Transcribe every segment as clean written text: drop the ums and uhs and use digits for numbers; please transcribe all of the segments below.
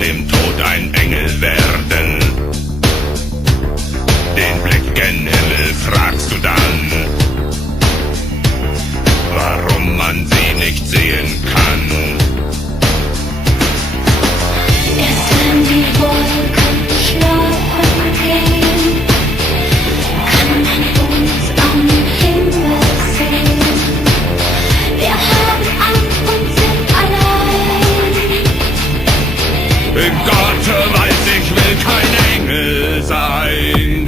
dem Tod ein Engel werden. Den Blick gen Himmel fragst du dann, warum man sie nicht sehen kann. Erst wenn die Wolken schlafen gehen, kann man uns am Himmel sehen. Wir haben Angst und sind allein. Gott weiß, ich will kein Engel sein.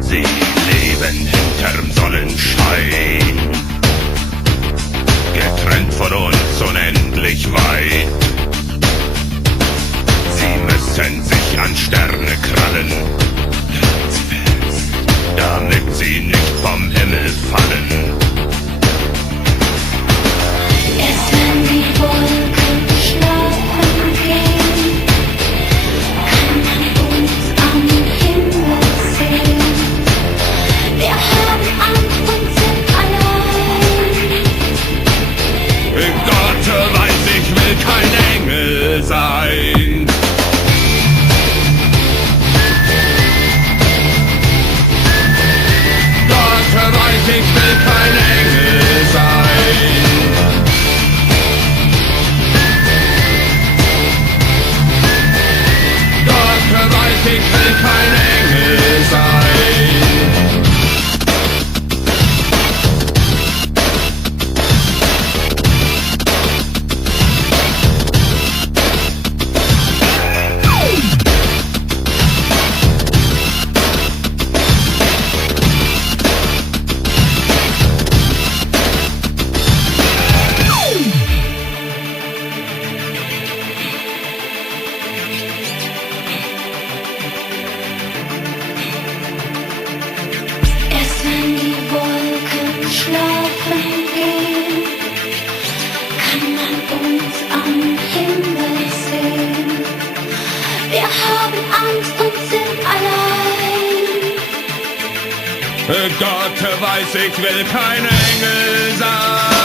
Sie leben hinterm Sonnenschein, getrennt von uns unendlich weit. Sie müssen sich an Sterne krallen, damit sie nicht vom Himmel fallen. Erst wenn die Wolken schlafen gehen, kann man uns am Himmel sehen. Wir haben Angst und sind allein. Gott weiß, ich will kein Engel sein. Gott weiß, ich will kein Engel sein. Gott weiß, ich will kein Engel sein. Erst wenn die Wolken schlafen gehen, kann man uns am Himmel sehen. Wir haben Angst und sind allein. Gott weiß, ich will kein Engel sein.